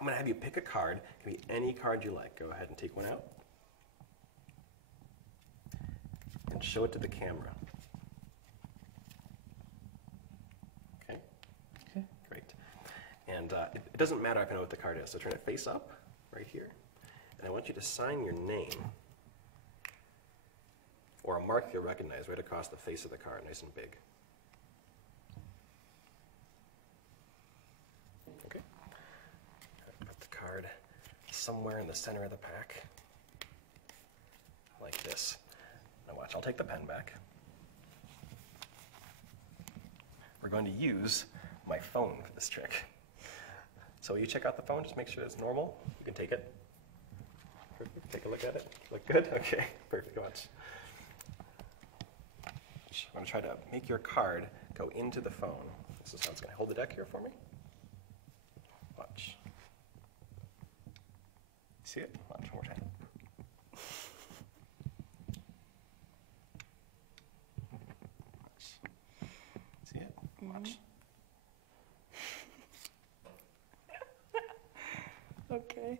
I'm going to have you pick a card. It can be any card you like. Go ahead and take one out. And show it to the camera. Okay? Okay. Great. And it doesn't matter if I know what the card is. So turn it face up, right here. And I want you to sign your name, or a mark you'll recognize right across the face of the card, nice and big. Okay. Put the card somewhere in the center of the pack, like this. Now watch, I'll take the pen back. We're going to use my phone for this trick. So you check out the phone, just make sure it's normal. You can take it. Perfect. Take a look at it. Look good? Okay, perfect. Watch. I'm going to try to make your card go into the phone. This is how it's going to hold the deck here for me. Watch. See it? Watch one more time. Watch. See it? Watch. Okay.